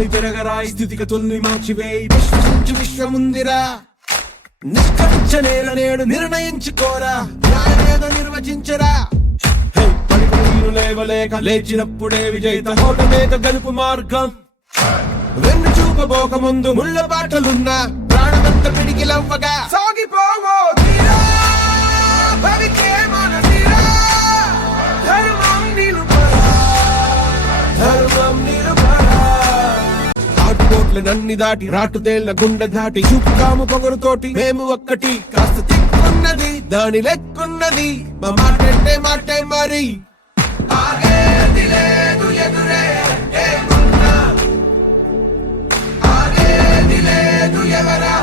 తల్లి పెరగరాయి స్థితిగతుల్ని మార్చివేయి విశ్వసించు విశ్వముందిరా నిష్కరించ నేల నేడు నిర్ణయించుకోరా న్యాయమేదో నిర్వచించరా పడిపోయిను లేవలేక లేచినప్పుడే విజేత ఓటమేక గెలుపు మార్గం వెన్ను చూపబోక ముందు ముళ్ళ బాటలున్నా ప్రాణమంత పిడికిలవ్వగా సాగిపోవో తీరా భవికే మన తీరా ధర్మం నిలుపరా ధర్మం నిలుపరా ఆటుపోట్ల నన్ని దాటి రాటుతేళ్ల గుండె దాటి చూపుతాము పొగరుతోటి మేము ఒక్కటి కాస్త తిక్కున్నది దాని లెక్కున్నది మా మాటంటే మాటే మరి ఆగేది లేదు ఎదురే ఏమున్నా ఆగేది లేదు ఎవరా